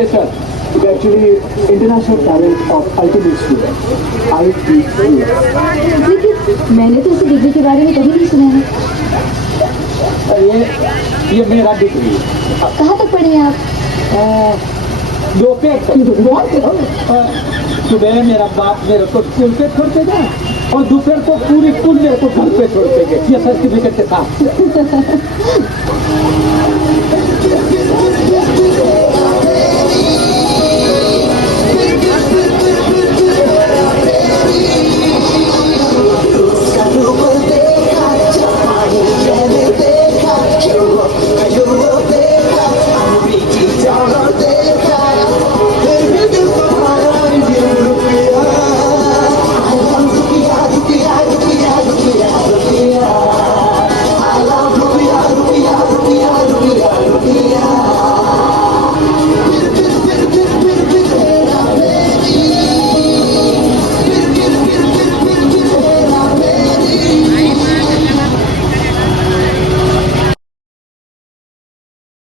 Okay, sir. Actually, International Talent of Ultimate Student, ITS. लेकिन मैंने तो इस डिग्री के बारे में कभी नहीं सुना है। ये मेरा डिग्री है। कहाँ तक पढ़े हैं आप? दोपहर सुबह मेरा बाप मेरे को स्कूल पे छोड़ते गए और दोपहर को पूरी स्कूल मेरे को घर पे छोड़ते गए ये सर्टिफिकेट के साथ।